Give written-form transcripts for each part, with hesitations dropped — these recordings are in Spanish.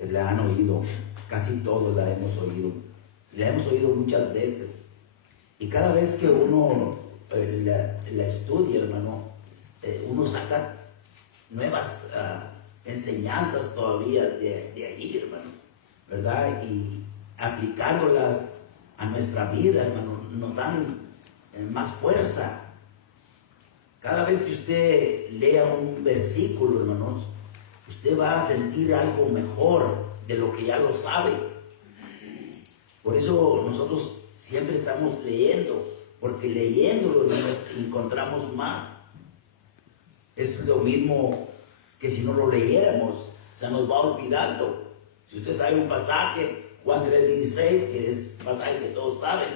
la han oído, casi todos la hemos oído, y la hemos oído muchas veces. Y cada vez que uno la estudia, hermano, uno saca nuevas enseñanzas todavía de ahí, hermano, ¿verdad? Y aplicándolas a nuestra vida, hermano, nos dan más fuerza. Cada vez que usted lea un versículo, hermanos, usted va a sentir algo mejor de lo que ya lo sabe. Por eso nosotros siempre estamos leyendo, porque leyéndolo nos encontramos más. Es lo mismo que si no lo leyéramos, se nos va olvidando. Si usted sabe un pasaje, Juan 3:16, que es un pasaje que todos saben,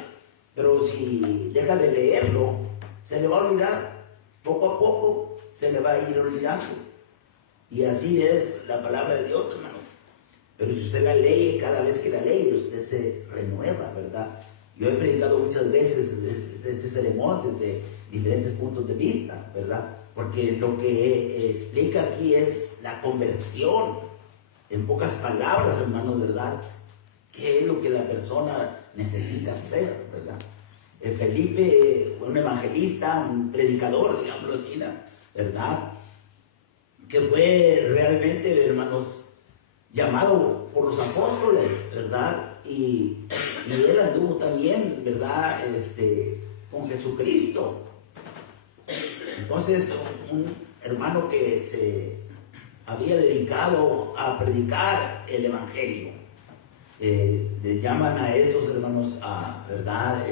pero si deja de leerlo, se le va a olvidar. Poco a poco se le va a ir olvidando. Y así es la palabra de Dios, hermano. Pero si usted la lee, cada vez que la lee, usted se renueva, ¿verdad? Yo he predicado muchas veces este sermón desde diferentes puntos de vista, ¿verdad? Porque lo que explica aquí es la conversión. En pocas palabras, hermano, ¿verdad? ¿Qué es lo que la persona necesita hacer, verdad? Felipe, un evangelista, un predicador, digámoslo así, ¿verdad? Que fue realmente, hermanos, llamado por los apóstoles, ¿verdad? Y él anduvo también, ¿verdad? Con Jesucristo. Entonces, un hermano que se había dedicado a predicar el evangelio, le llaman a estos hermanos, ¿verdad?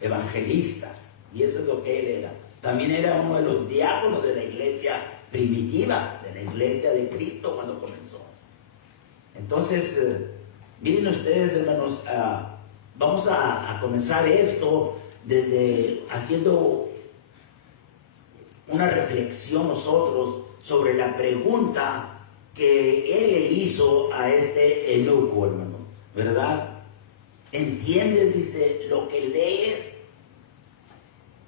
Evangelistas, y eso es lo que él era. También era uno de los diáconos de la iglesia primitiva, de la iglesia de Cristo cuando comenzó. Entonces, miren ustedes, hermanos, vamos a comenzar esto desde haciendo una reflexión nosotros sobre la pregunta que él le hizo a este eunuco, hermano, ¿verdad? ¿Entiendes, dice, lo que lees?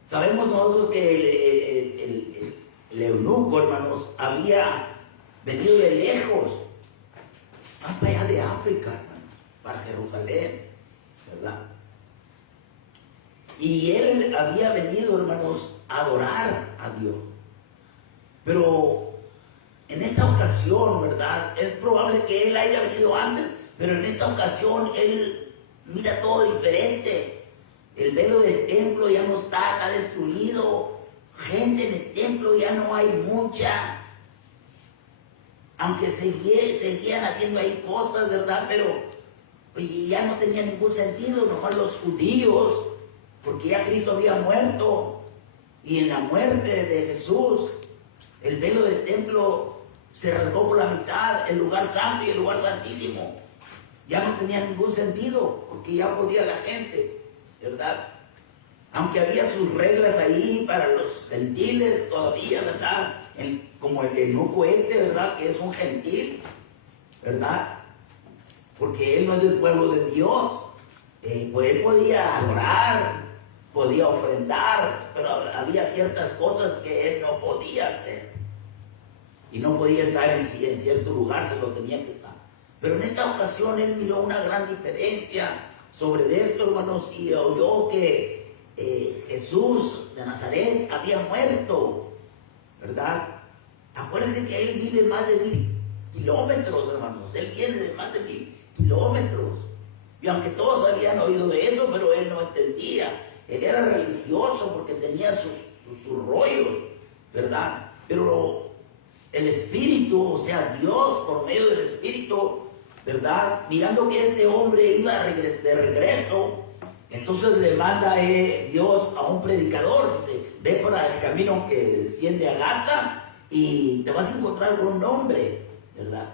Sabemos nosotros que el eunuco, hermanos, había venido de lejos, más para allá de África, hermano, para Jerusalén, ¿verdad? Y él había venido, hermanos, a adorar a Dios. Pero en esta ocasión, ¿verdad? Es probable que él haya venido antes, pero en esta ocasión él mira todo diferente. El velo del templo ya no está destruido. Gente en el templo ya no hay mucha. Aunque seguían haciendo ahí cosas, ¿verdad? Pero ya no tenía ningún sentido. Nomás los judíos, porque ya Cristo había muerto. Y en la muerte de Jesús, el velo del templo se rasgó por la mitad, el lugar santo y el lugar santísimo. Ya no tenía ningún sentido, porque ya podía la gente, ¿verdad? Aunque había sus reglas ahí para los gentiles todavía, ¿verdad? Como el eunuco ¿verdad? Que es un gentil, ¿verdad? Porque él no es del pueblo de Dios. Pues él podía adorar, podía ofrendar, pero había ciertas cosas que él no podía hacer. Y no podía estar en cierto lugar, se lo tenía que estar. Pero en esta ocasión él miró una gran diferencia sobre esto, hermanos, y oyó que Jesús de Nazaret había muerto, ¿verdad? Acuérdense que él vive más de 1000 kilómetros, hermanos. Él viene de más de 1000 kilómetros. Y aunque todos habían oído de eso, pero él no entendía. Él era religioso porque tenía sus rollos, ¿verdad? Pero el Espíritu, o sea, Dios por medio del Espíritu, ¿verdad? Mirando que este hombre iba de regreso, entonces le manda Dios a un predicador. Dice, ve por el camino que desciende a Gaza y te vas a encontrar con un hombre, ¿verdad?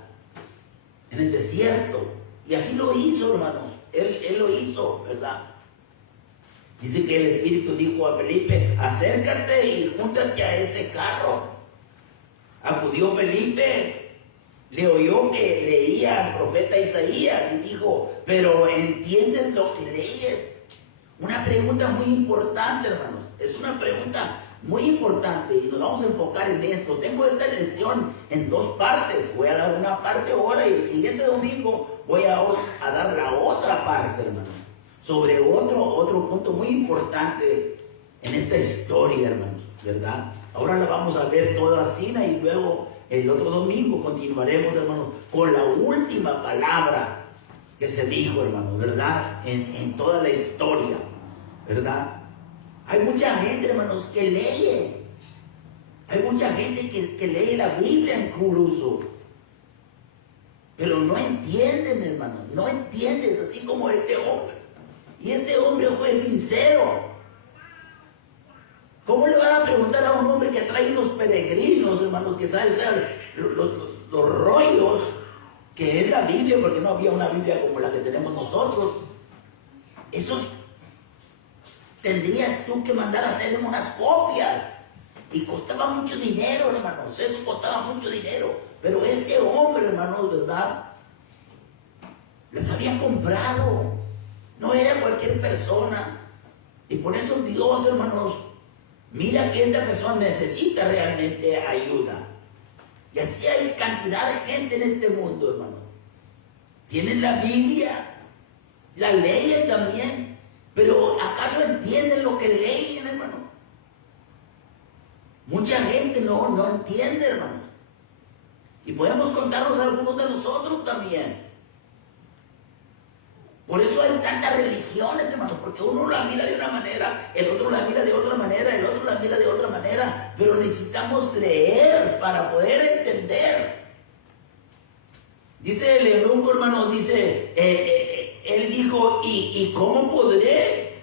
En el desierto. Y así lo hizo, hermanos. Él lo hizo, ¿verdad? Dice que el Espíritu dijo a Felipe, acércate y júntate a ese carro. Acudió Felipe, le oyó que leía al profeta Isaías y dijo, pero ¿entiendes lo que lees? Una pregunta muy importante, hermanos. Es una pregunta muy importante, y nos vamos a enfocar en esto. Tengo esta lección en dos partes. Voy a dar una parte ahora y el siguiente domingo voy a dar la otra parte, hermano, sobre otro punto muy importante en esta historia, hermanos, ¿verdad? Ahora la vamos a ver toda así y luego el otro domingo continuaremos, hermanos, con la última palabra que se dijo, hermanos, ¿verdad? En toda la historia, ¿verdad? Hay mucha gente, hermanos, que lee. Hay mucha gente que lee la Biblia incluso. Pero no entienden, hermanos, no entienden, así como este hombre. Y este hombre fue sincero. ¿Cómo le van a preguntar a un hombre que trae unos peregrinos, hermanos, que trae, o sea, los rollos, que es la Biblia, porque no había una Biblia como la que tenemos nosotros? Esos tendrías tú que mandar a hacer unas copias. Y costaba mucho dinero, hermanos, eso costaba mucho dinero. Pero este hombre, hermanos, ¿verdad? Les había comprado. No era cualquier persona. Y por eso Dios, hermanos, mira que esta persona necesita realmente ayuda. Y así hay cantidad de gente en este mundo, hermano. Tienen la Biblia, la leen también, pero ¿acaso entienden lo que leen, hermano? Mucha gente no entiende, hermano. Y podemos contarnos algunos de nosotros también. Por eso hay tantas religiones, hermanos, porque uno la mira de una manera, el otro la mira de otra manera, el otro la mira de otra manera, pero necesitamos leer para poder entender. Dice el eunuco, hermano, dice, él dijo, ¿y cómo podré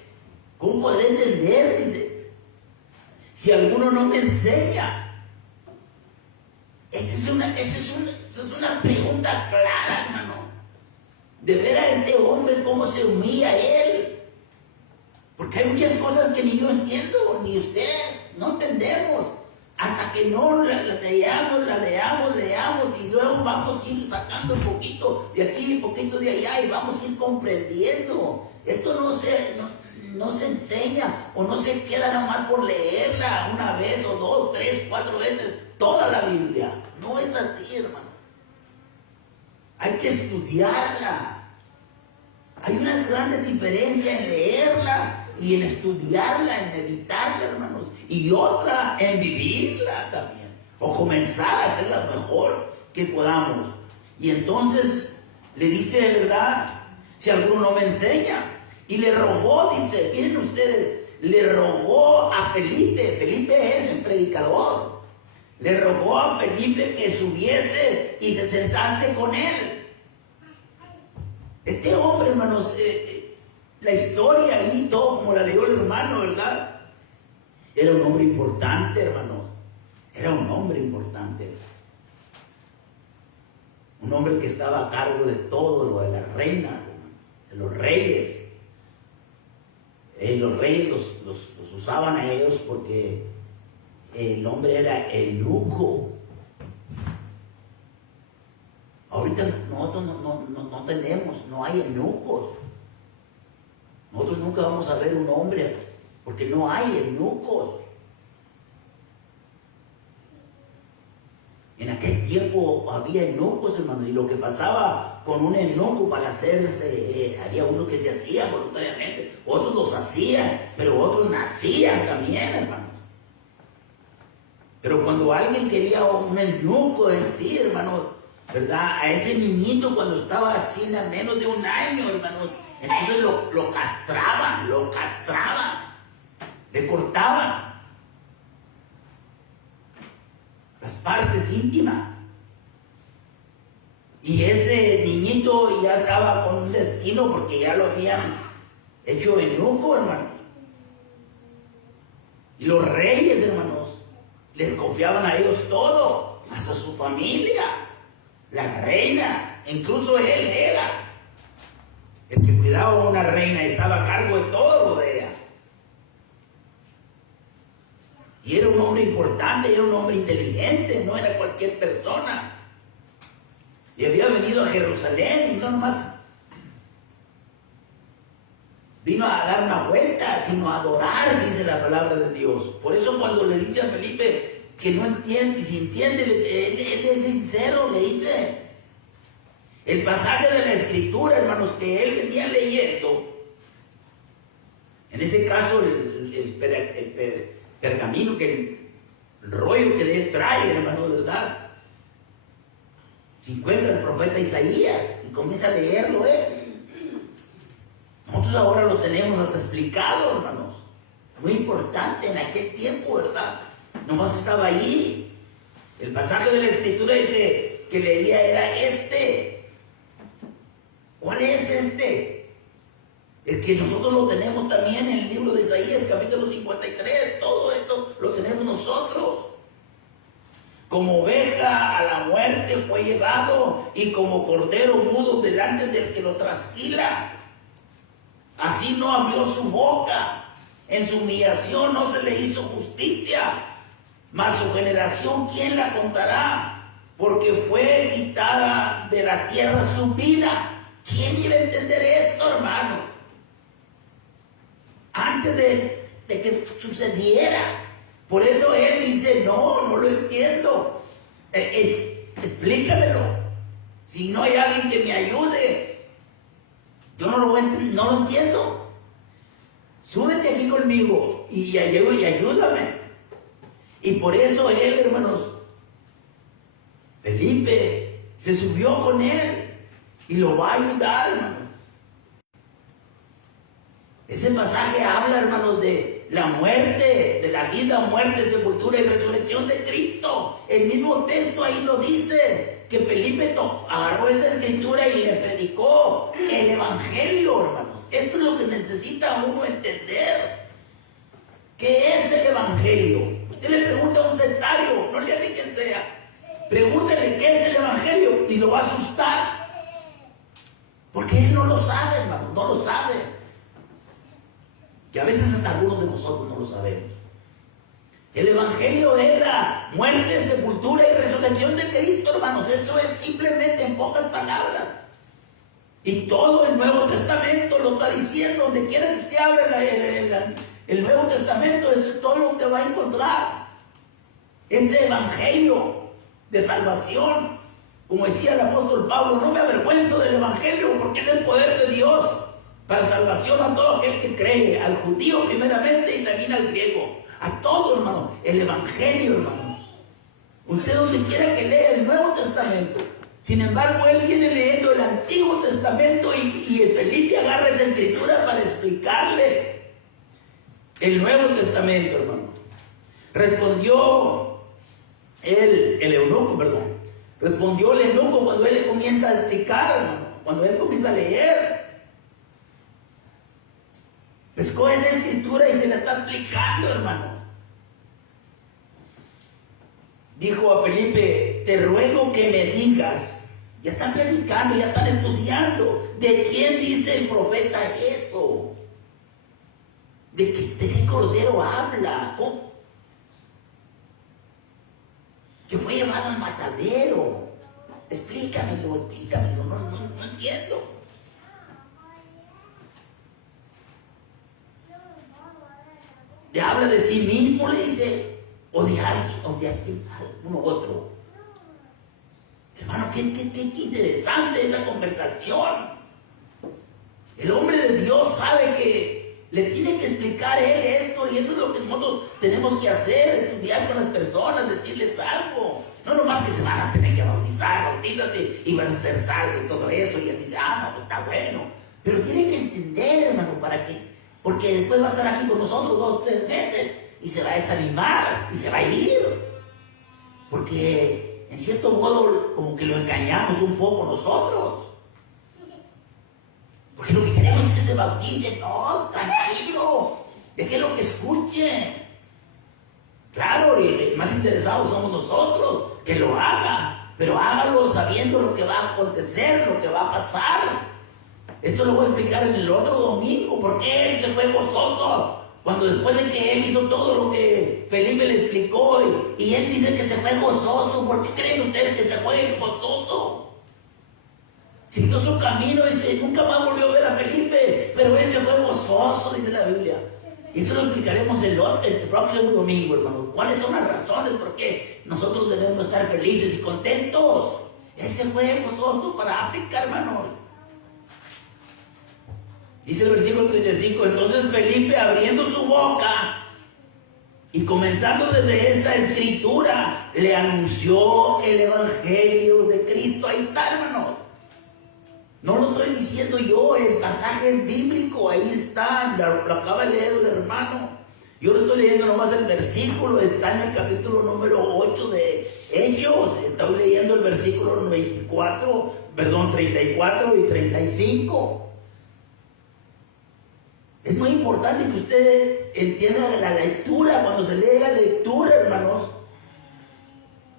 entender? Dice, si alguno no me enseña. Esa es una pregunta clara, hermano. De ver a este hombre cómo se humilla él. Porque hay muchas cosas que ni yo entiendo, ni usted, no entendemos. Hasta que no la leamos y luego vamos a ir sacando un poquito de aquí, un poquito de allá y vamos a ir comprendiendo. Esto no se enseña o no se queda nomás por leerla una vez o dos, tres, cuatro veces toda la Biblia. No es así, hermano. Hay que estudiarla. Hay una gran diferencia en leerla y en estudiarla, en meditarla, hermanos. Y otra en vivirla también. O comenzar a hacerla mejor que podamos. Y entonces le dice, ¿verdad? Si alguno no me enseña. Y le rogó, dice, miren ustedes, le rogó a Felipe. Felipe es el predicador. Le rogó a Felipe que subiese y se sentase con él. Este hombre, hermanos, la historia ahí, todo como la leyó el hermano, ¿verdad? Era un hombre importante, hermanos. Era un hombre importante. Un hombre que estaba a cargo de todo lo de la reina, de los reyes. Los reyes los usaban a ellos porque el hombre era eunuco. Ahorita nosotros no tenemos, no hay eunucos. Nosotros nunca vamos a ver un hombre porque no hay eunucos. En aquel tiempo había eunucos, hermano, y lo que pasaba con un eunuco para hacerse, había uno que se hacía voluntariamente, otros los hacían, pero otros nacían también, hermano. Pero cuando alguien quería un eunuco en sí, hermano, ¿verdad? A ese niñito cuando estaba así a menos de un año, hermano, entonces lo castraban, le cortaban las partes íntimas. Y ese niñito ya estaba con un destino porque ya lo habían hecho eunuco, hermano. Y los reyes, hermanos, les confiaban a ellos todo, más a su familia. La reina, incluso él era el que cuidaba a una reina y estaba a cargo de todo lo de ella. Y era un hombre importante, era un hombre inteligente, no era cualquier persona. Y había venido a Jerusalén y no nomás vino a dar una vuelta, sino a adorar, dice la palabra de Dios. Por eso cuando le dice a Felipe que no entiende, y si entiende, él es sincero, le dice. El pasaje de la Escritura, hermanos, que él venía leyendo, en ese caso el pergamino, el rollo que él trae, hermano, ¿verdad? Se encuentra el profeta Isaías y comienza a leerlo él. Nosotros ahora lo tenemos hasta explicado, hermanos. Muy importante en aquel tiempo, ¿verdad? Nomás estaba ahí. El pasaje de la Escritura dice que leía era este. ¿Cuál es este? El que nosotros lo tenemos también en el libro de Isaías, capítulo 53. Todo esto lo tenemos nosotros. Como oveja a la muerte fue llevado, y como cordero mudo delante del que lo trasquila. Así no abrió su boca. En su humillación no se le hizo justicia. Mas su generación, ¿quién la contará? Porque fue quitada de la tierra su vida. ¿Quién iba a entender esto, hermano? Antes de que sucediera. Por eso él dice, no lo entiendo. Explícamelo. Si no hay alguien que me ayude, yo no lo entiendo. Súbete aquí conmigo y ayúdame. Y por eso él, hermanos, Felipe, se subió con él y lo va a ayudar, hermano. Ese pasaje habla, hermanos, de la muerte, de la vida, muerte, sepultura y resurrección de Cristo. El mismo texto ahí lo dice, que Felipe agarró esa escritura y le predicó el evangelio, hermanos. Esto es lo que necesita uno entender. ¿Qué es el evangelio? Usted le pregunta a un sectario, no le hace quien sea, pregúntele qué es el evangelio y lo va a asustar. Porque él no lo sabe, hermano, no lo sabe. Y a veces hasta algunos de nosotros no lo sabemos. El evangelio es la muerte, sepultura y resurrección de Cristo, hermanos. Eso es simplemente en pocas palabras. Y todo el Nuevo Testamento lo está diciendo. Donde quiera que usted abra el Nuevo Testamento, eso es todo lo que va a encontrar. Ese evangelio de salvación. Como decía el apóstol Pablo, no me avergüenzo del evangelio porque es el poder de Dios para salvación a todo aquel que cree, al judío primeramente y también al griego. A todo, hermano. El evangelio, hermano. Usted donde quiera que lea el Nuevo Testamento. Sin embargo, él viene leyendo el Antiguo Testamento y el Felipe agarra esa escritura para explicarle el Nuevo Testamento, hermano. Respondió el eunuco, Respondió el eunuco cuando él le comienza a explicar, hermano. Cuando él comienza a leer. Pescó esa escritura y se la está explicando, hermano. Dijo a Felipe, te ruego que me digas. Ya están predicando, ya están estudiando. ¿De quién dice el profeta eso? ¿De qué cordero habla? ¿Cómo? Que fue llevado al matadero. Explícamelo, no entiendo. Le habla de sí mismo, le dice, o de alguien, uno u otro. Hermano, qué interesante esa conversación. El hombre de Dios sabe que le tiene que explicar él esto, y eso es lo que nosotros tenemos que hacer, estudiar con las personas, decirles algo. No nomás que se van a tener que bautizar, bautízate y vas a ser salvo y todo eso, y él dice, no, pues está bueno. Pero tiene que entender, hermano, porque después va a estar aquí con nosotros 2 o 3 meses y se va a desanimar y se va a ir. Porque en cierto modo como que lo engañamos un poco nosotros. Porque lo que queremos es que se bautice. No, tranquilo, déjelo que escuche. Claro, y más interesados somos nosotros, que lo haga. Pero hágalo sabiendo lo que va a acontecer, lo que va a pasar. Esto lo voy a explicar en el otro domingo, porque él se fue gozoso. Cuando después de que él hizo todo lo que Felipe le explicó, y él dice que se fue gozoso. ¿Por qué creen ustedes que se fue gozoso? Siguió su camino, dice, nunca más volvió a ver a Felipe, pero él se fue gozoso, dice la Biblia. Y eso lo explicaremos el próximo domingo, hermano. ¿Cuáles son las razones por qué nosotros debemos estar felices y contentos? Él se fue gozoso para África, hermanos. Dice el versículo 35, entonces Felipe abriendo su boca y comenzando desde esa escritura, le anunció el evangelio de Cristo. Ahí está, hermano. No lo estoy diciendo yo, el pasaje es bíblico, ahí está, lo acaba de leer el hermano. Yo lo estoy leyendo nomás el versículo, está en el capítulo número 8 de Hechos. Estoy leyendo el versículo 34 y 35. Es muy importante que usted entienda la lectura. Cuando se lee la lectura, hermanos,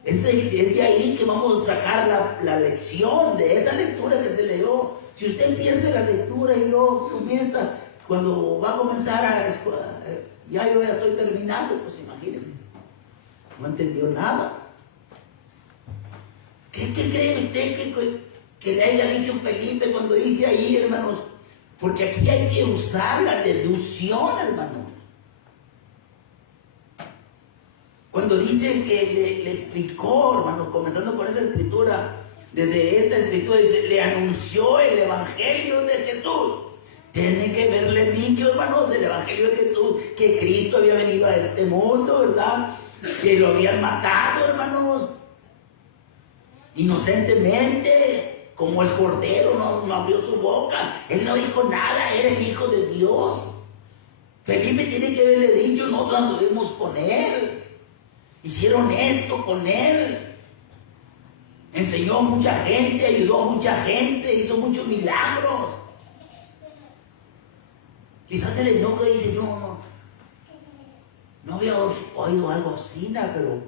es de ahí que vamos a sacar la lección de esa lectura que se leyó. Si usted pierde la lectura y no comienza, cuando va a comenzar yo ya estoy terminando, pues imagínense, no entendió nada. ¿Qué cree usted que le haya dicho Felipe cuando dice ahí, hermanos? Porque aquí hay que usar la deducción, hermano. Cuando dice que le explicó, hermano, comenzando con esa escritura, desde esta escritura dice, le anunció el evangelio de Jesús. Tiene que verle dicho, hermanos, el evangelio de Jesús, que Cristo había venido a este mundo, ¿verdad? Que lo habían matado, hermanos, inocentemente, como el cordero, no abrió su boca, él no dijo nada, era el Hijo de Dios. Felipe tiene que haberle dicho, nosotros anduvimos con él, hicieron esto con él, enseñó a mucha gente, ayudó a mucha gente, hizo muchos milagros. Quizás el enojo dice, no había oído algo así, pero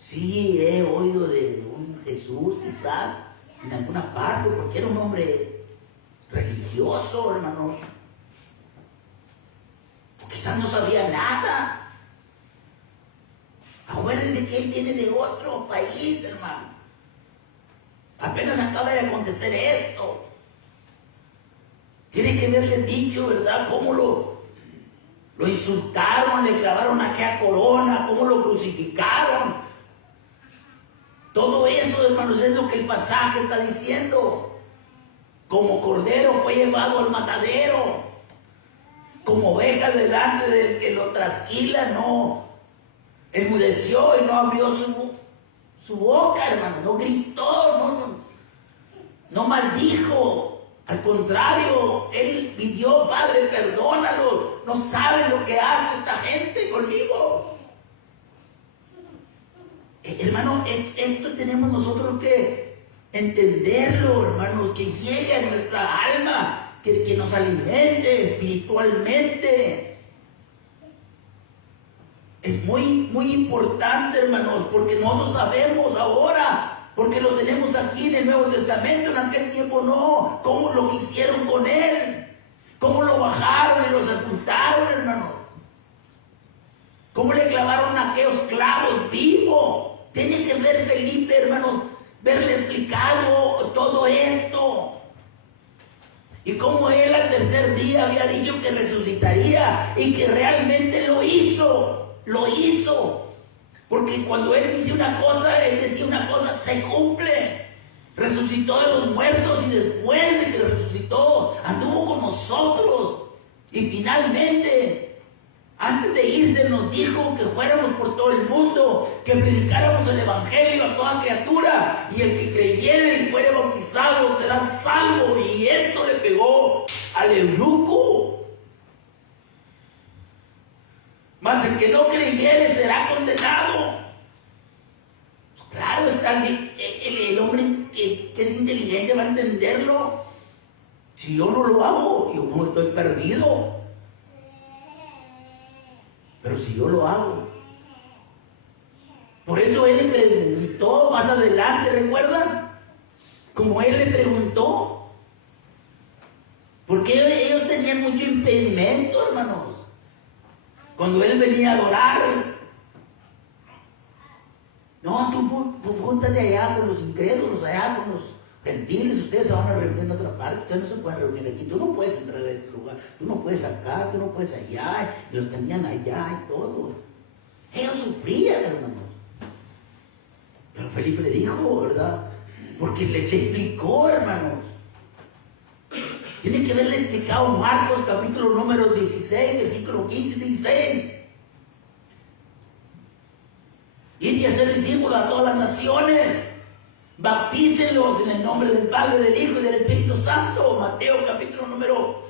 sí he oído de un Jesús, quizás, en alguna parte, porque era un hombre religioso, hermanos. O quizás no sabía nada. Acuérdense que él viene de otro país, hermano. Apenas acaba de acontecer esto. Tiene que haberle dicho, ¿verdad?, cómo lo insultaron, le clavaron aquella corona, cómo lo crucificaron. Todo eso, hermanos, es lo que el pasaje está diciendo. Como cordero fue llevado al matadero. Como oveja delante del que lo trasquila, no enmudeció y no abrió su boca, hermano. No gritó, no maldijo. Al contrario, él pidió, Padre, perdónalo. No saben lo que hace esta gente conmigo. Hermano, esto tenemos nosotros que entenderlo, hermanos, que llegue a nuestra alma, que nos alimente espiritualmente. Es muy, muy importante, hermanos, porque nosotros sabemos ahora, porque lo tenemos aquí en el Nuevo Testamento, en aquel tiempo no, cómo lo que hicieron con él, cómo lo bajaron y lo sepultaron, hermanos, cómo le clavaron a aquellos clavos vivos. Tiene que ver Felipe, hermanos, verle explicado todo esto. Y cómo él al tercer día había dicho que resucitaría y que realmente lo hizo. Lo hizo. Porque cuando él dice una cosa, él decía una cosa, se cumple. Resucitó de los muertos y después de que resucitó, anduvo con nosotros. Y finalmente, antes de irse, nos dijo que fuéramos por todo el mundo, que predicáramos el evangelio a toda criatura, y el que creyere y fuere bautizado será salvo. Y esto le pegó al eunuco. Mas el que no creyere será condenado. Claro, está el hombre que es inteligente va a entenderlo. Si yo no lo hago, yo no estoy perdido. Pero si yo lo hago. Por eso él le preguntó más adelante, ¿recuerdan? Como él le preguntó. Porque ellos tenían mucho impedimento, hermanos. Cuando él venía a adorar, no, tú júntate allá con los incrédulos, allá con Gentiles, ustedes se van a reunir en otra parte, ustedes no se pueden reunir aquí, tú no puedes entrar a este lugar, tú no puedes acá, tú no puedes allá, y los tenían allá y todo. Ellos sufrían, hermanos. Pero Felipe le dijo, ¿verdad? Porque le explicó, hermanos. Tiene que haberle explicado Marcos capítulo número 16, versículo 15 y 16. Ir y hacer discípulos a todas las naciones. Bautícenlos en el nombre del Padre, del Hijo y del Espíritu Santo. Mateo capítulo número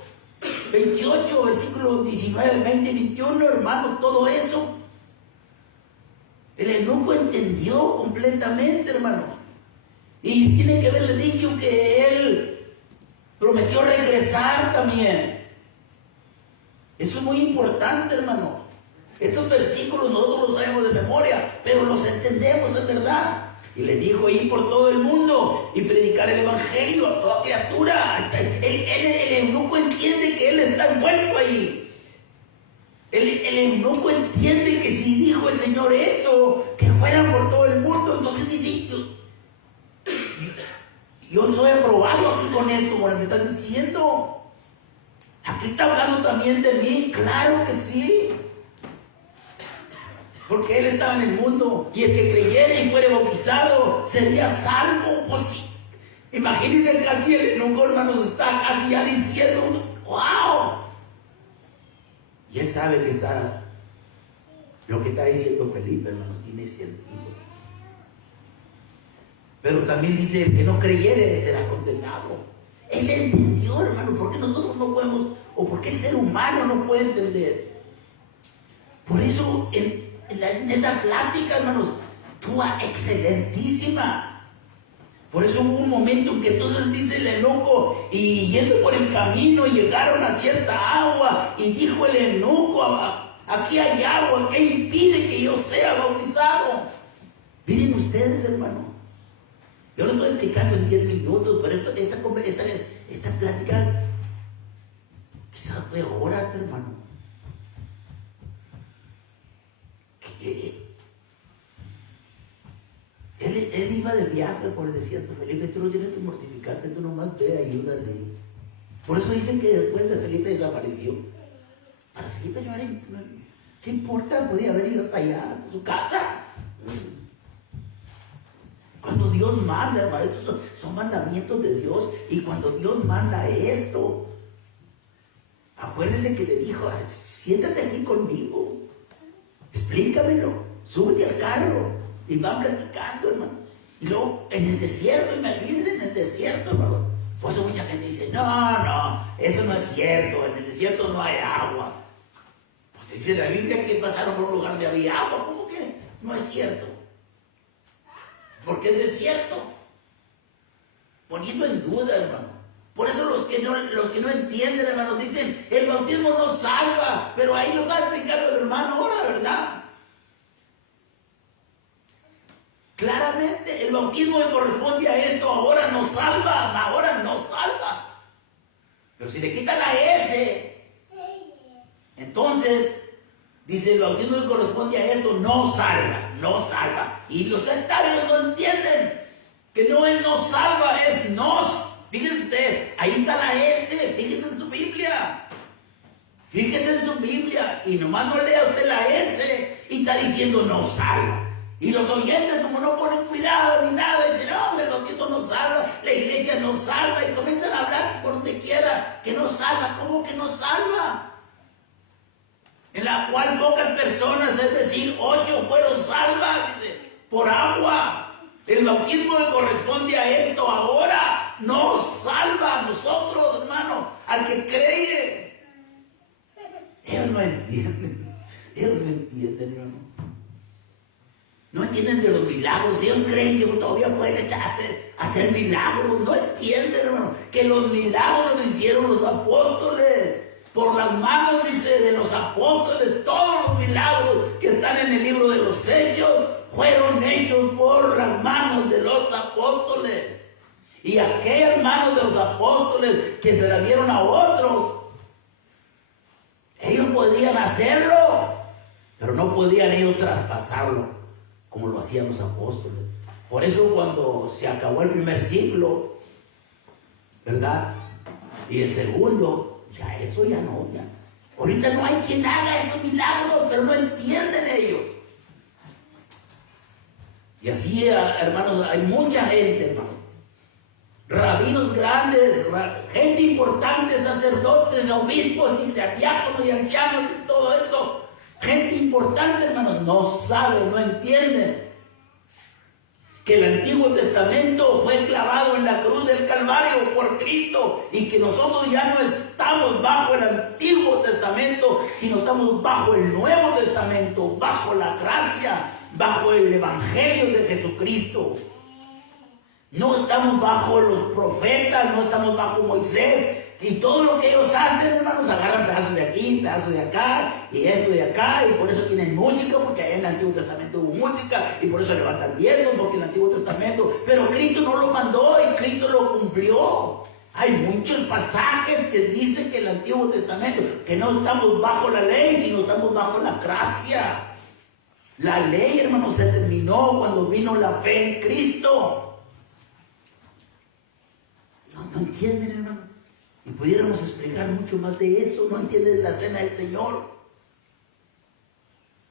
28, versículos 19, 20 y 21, hermanos, todo eso. El eunuco entendió completamente, hermanos. Y tiene que haberle dicho que él prometió regresar también. Eso es muy importante, hermanos. Estos versículos nosotros los sabemos de memoria, pero los entendemos, es verdad. Y le dijo, ir por todo el mundo y predicar el evangelio a toda criatura. El eunuco entiende que él está envuelto ahí. El eunuco entiende que si dijo el Señor esto, que fueran por todo el mundo, entonces dice, yo soy aprobado aquí con esto, como me están diciendo. Aquí está hablando también de mí, claro que sí. Porque él estaba en el mundo, y el que creyera y fuere bautizado sería salvo. Pues sí, imagínense, casi el eunuco, hermanos, está casi ya diciendo, wow. Y él sabe que está, lo que está diciendo Felipe, hermanos, tiene sentido. Pero también dice, el que no creyere será condenado. Él entendió, hermano, porque nosotros no podemos, o porque el ser humano no puede entender. Por eso, en esta plática, hermanos, estuvo excelentísima. Por eso hubo un momento en que entonces dice el eunuco, y yendo por el camino llegaron a cierta agua, y dijo el eunuco, aquí hay agua, ¿qué impide que yo sea bautizado? Miren ustedes, hermano, yo lo estoy explicando en 10 minutos, pero esta plática quizás fue horas, hermano. Él iba de viaje por el desierto. Felipe, tú no tienes que mortificarte, tú nomás ve, ayúdale. Por eso dicen que después de Felipe desapareció. Para Felipe no era, ¿qué importa? Podía haber ido hasta allá, hasta su casa. Cuando Dios manda, hermano, estos son mandamientos de Dios. Y cuando Dios manda esto, acuérdense que le dijo, siéntate aquí conmigo, explícamelo, súbete al carro. Y van platicando, hermano. Y luego en el desierto, imagínense, en el desierto, hermano. Por eso mucha gente dice, no, eso no es cierto, en el desierto no hay agua. Pues dice la Biblia que pasaron por un lugar donde había agua. ¿Cómo que no es cierto? Porque es desierto. Poniendo en duda, hermano. Por eso los que no entienden, hermano, dicen, el bautismo no salva. Pero ahí lo está explicando el hermano ahora, ¿verdad? Claramente el bautismo que corresponde a esto ahora no salva, Pero si le quitan la S, entonces dice el bautismo que corresponde a esto no salva. Y los sectarios no entienden que no es no salva, es nos. Fíjense usted, ahí está la S, fíjense en su Biblia. Y nomás no lea usted la S y está diciendo no salva. Y los oyentes, como no ponen cuidado ni nada, dicen, no, el bautismo no salva, la iglesia no salva, y comienzan a hablar por donde quiera que no salva. ¿Cómo que no salva? En la cual pocas personas, es decir, 8 fueron salvas, dice, por agua. El bautismo que corresponde a esto ahora no salva a nosotros, hermano, al que cree. Ellos no entienden, hermano. No entienden de los milagros. Ellos creen que todavía pueden hacer milagros. No entienden, hermano, que los milagros los hicieron los apóstoles. Por las manos, dice, de los apóstoles. Todos los milagros que están en el libro de los Hechos fueron hechos por las manos de los apóstoles. Y aquellas manos de los apóstoles que se la dieron a otros, ellos podían hacerlo, pero no podían ellos traspasarlo como lo hacían los apóstoles. Por eso cuando se acabó el primer siglo ¿verdad? Y el segundo, ya eso ya no, ya. Ahorita no hay quien haga esos milagros, pero no entienden ellos. Y así, hermanos, hay mucha gente, hermanos. Rabinos grandes, gente importante, sacerdotes, obispos, y diáconos y ancianos, y todo esto. Gente importante, hermanos, no saben, no entienden que el Antiguo Testamento fue clavado en la cruz del Calvario por Cristo y que nosotros ya no estamos bajo el Antiguo Testamento, sino estamos bajo el Nuevo Testamento, bajo la gracia, bajo el Evangelio de Jesucristo. No estamos bajo los profetas, no estamos bajo Moisés. Y todo lo que ellos hacen, hermanos, agarran pedazos de aquí, pedazos de acá, y esto de acá, y por eso tienen música, porque allá en el Antiguo Testamento hubo música, y por eso levantan diezmos, porque en el Antiguo Testamento, pero Cristo no lo mandó, y Cristo lo cumplió. Hay muchos pasajes que dicen que el Antiguo Testamento, que no estamos bajo la ley, sino estamos bajo la gracia. La ley, hermanos, se terminó cuando vino la fe en Cristo. No entienden, hermano. Y pudiéramos explicar mucho más de eso. No entienden la cena del Señor.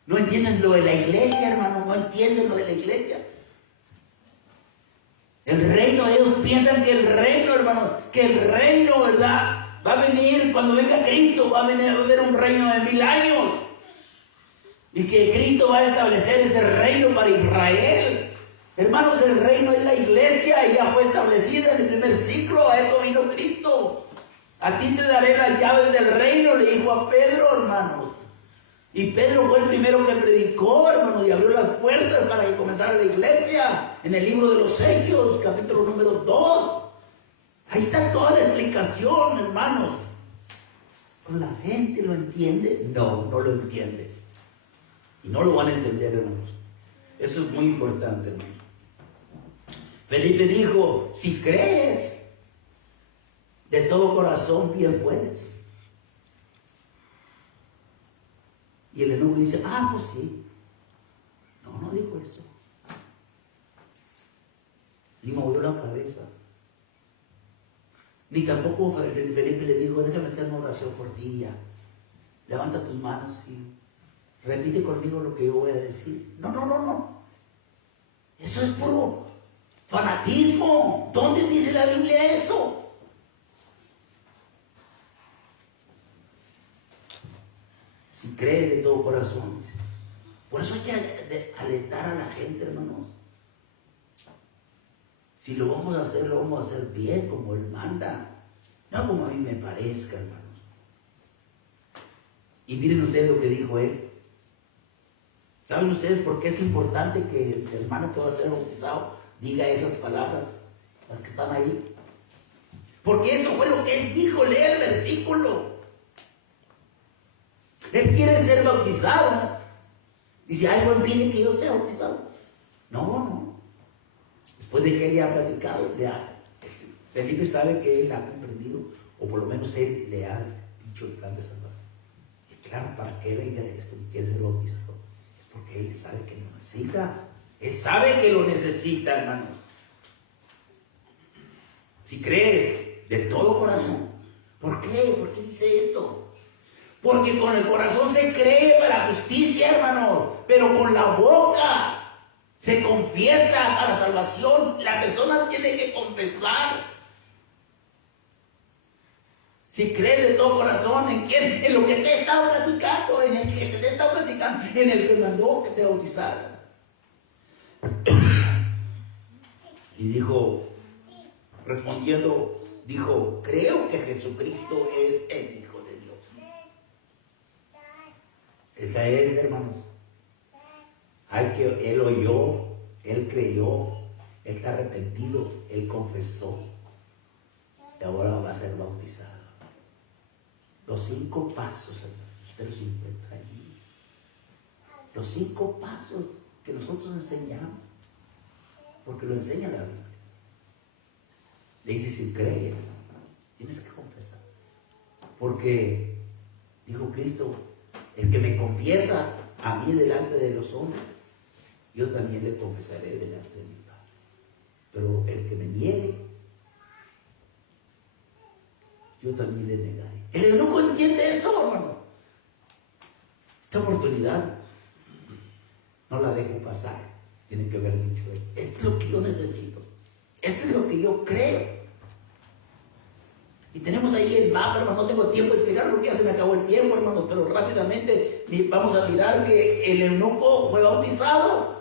No entienden lo de la iglesia, hermano. No entienden lo de la iglesia. El reino, ellos piensan que el reino, hermano, que el reino, ¿verdad? Va a venir cuando venga Cristo, va a haber un reino de 1000 años. Y que Cristo va a establecer ese reino para Israel. Hermanos, el reino es la iglesia y ya fue establecida en el primer siglo. A eso vino Cristo. A ti te daré las llaves del reino, le dijo a Pedro, hermanos. Y Pedro fue el primero que predicó, hermanos, y abrió las puertas para que comenzara la iglesia. En el libro de los Hechos, capítulo número 2. Ahí está toda la explicación, hermanos. ¿Pero la gente lo entiende? No, no lo entiende. Y no lo van a entender, hermanos. Eso es muy importante, hermanos. Felipe dijo, si crees de todo corazón, bien puedes. Y el eunuco dice, pues sí. No, no dijo eso. Ni movió la cabeza. Ni tampoco Felipe le dijo, déjame hacer una oración por ti ya. Levanta tus manos y repite conmigo lo que yo voy a decir. No. Eso es puro fanatismo. ¿Dónde dice la Biblia eso? Si crees de todo corazón. Por eso hay que alentar a la gente, hermanos. Si lo vamos a hacer, lo vamos a hacer bien, como Él manda. No como a mí me parezca, hermanos. Y miren ustedes lo que dijo Él. ¿Saben ustedes por qué es importante que el hermano que va a ser bautizado diga esas palabras, las que están ahí? Porque eso fue lo que Él dijo. Lea el versículo. Él quiere ser bautizado. Dice, algo impide que yo sea bautizado. No. Después de que él le ha platicado, Felipe sabe que él ha comprendido, o por lo menos él le ha dicho el plan de salvación. Y claro, para que él diga esto y quiere ser bautizado, es porque él sabe que lo necesita. Él sabe que lo necesita, hermano. Si crees de todo corazón. ¿Por qué? ¿Por qué dice esto? Porque con el corazón se cree para justicia, hermano, pero con la boca se confiesa para salvación. La persona tiene que confesar. Si crees de todo corazón, ¿en quién? En lo que te he estado platicando, en el que te he estado platicando, en el que mandó que te bautizara. Y dijo, respondiendo, dijo, creo que Jesucristo es el Hijo de Dios. Esa es, hermanos. Al que él oyó, él creyó, él está arrepentido, él confesó. Y ahora va a ser bautizado. Los 5 pasos, hermanos, usted los encuentra allí. Los 5 pasos que nosotros enseñamos. Porque lo enseña la Biblia. Le dice, si crees, tienes que confesar. Porque, dijo Cristo, el que me confiesa a mí delante de los hombres, yo también le confesaré delante de mi Padre. Pero el que me niegue, yo también le negaré. El eunuco entiende eso, hermano. Esta oportunidad no la dejo pasar. Tiene que haber dicho él. Esto es lo que yo necesito. Esto es lo que yo creo. Y tenemos ahí el mapa, hermano. No tengo tiempo de explicarlo porque ya se me acabó el tiempo, hermano. Pero rápidamente vamos a mirar que el eunuco fue bautizado.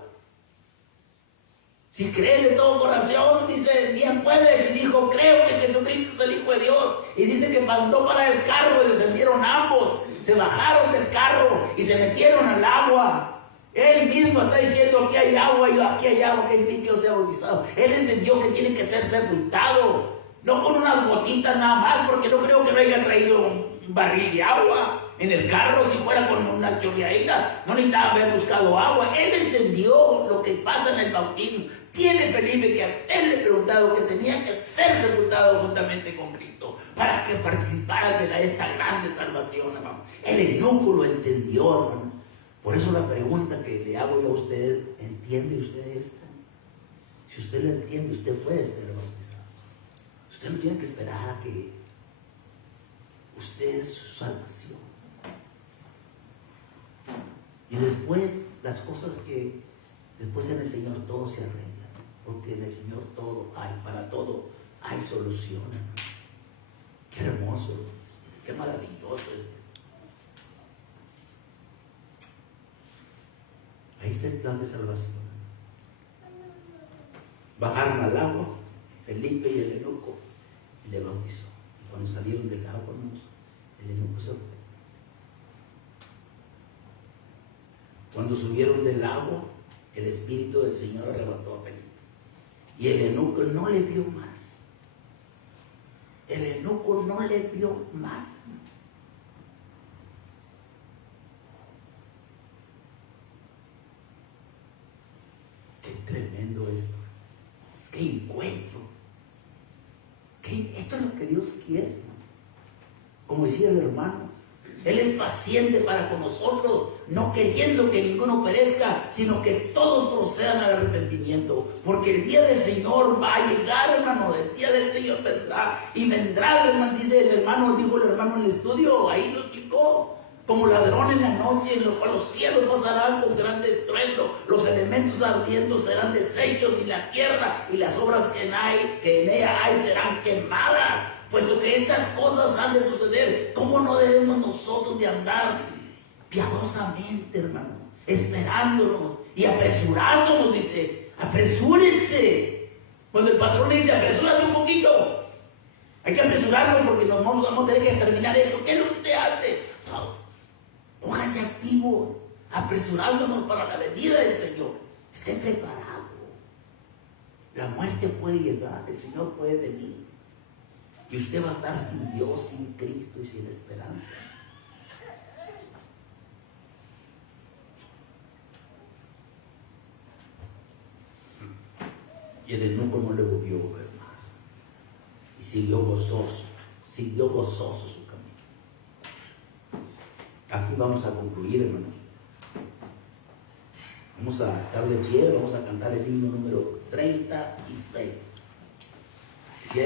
Si cree de todo corazón, dice, bien puedes. Y dijo, creo que Jesucristo es el Hijo de Dios. Y dice que mandó para el carro y descendieron ambos. Se bajaron del carro y se metieron al agua. Él mismo está diciendo, aquí hay agua, y aquí hay agua, que implique que sea bautizado. Él entendió que tiene que ser sepultado. No con unas gotitas nada más, porque no creo que lo haya traído un barril de agua en el carro. Si fuera con una chorreadita, no necesitaba haber buscado agua. Él entendió lo que pasa en el bautismo. Tiene Felipe que a él le preguntado que tenía que ser sepultado juntamente con Cristo para que participara de esta grande salvación, hermano. El eunuco lo entendió, hermano. Por eso la pregunta que le hago yo a usted, ¿entiende usted esto? Si usted lo entiende, usted puede ser bautizado. Usted no tiene que esperar a que usted es su salvación. Y después, las cosas que después en el Señor todo se arregla. Porque en el Señor todo hay, para todo hay solución. Qué hermoso, qué maravilloso es esto. Ahí está el plan de salvación. Bajaron al agua, Felipe y el eunuco, y le bautizó. Y cuando salieron del agua, el eunuco se fue. Cuando subieron del agua, el Espíritu del Señor arrebató a Felipe. Y el eunuco no le vio más. El eunuco no le vio más. Qué tremendo esto. Qué encuentro. Esto es lo que Dios quiere. Como decía el hermano, Él es paciente para con nosotros, no queriendo que ninguno perezca, sino que todos procedan al arrepentimiento. Porque el día del Señor va a llegar, hermano. El día del Señor vendrá. Y vendrá, hermano, dijo el hermano en el estudio, ahí lo explicó. Como ladrón en la noche, en lo cual los cielos pasarán con gran estruendo, los elementos ardientes serán deshechos, y la tierra y las obras que en ella hay serán quemadas. Puesto que estas cosas han de suceder, ¿cómo no debemos nosotros de andar piadosamente, hermano? Esperándonos y apresurándonos, dice, apresúrese. Cuando el patrón le dice, apresúrate un poquito, hay que apresurarlo porque nos vamos a tener que terminar esto. ¿Qué es lo que usted hace? Póngase activo, apresurándonos para la venida del Señor. Esté preparado. La muerte puede llegar, el Señor puede venir. Y usted va a estar sin Dios, sin Cristo y sin esperanza. Y el eunuco no le volvió a ver más. Y siguió gozoso su camino. Aquí vamos a concluir, hermanos. Vamos a estar de pie, vamos a cantar el himno número 36.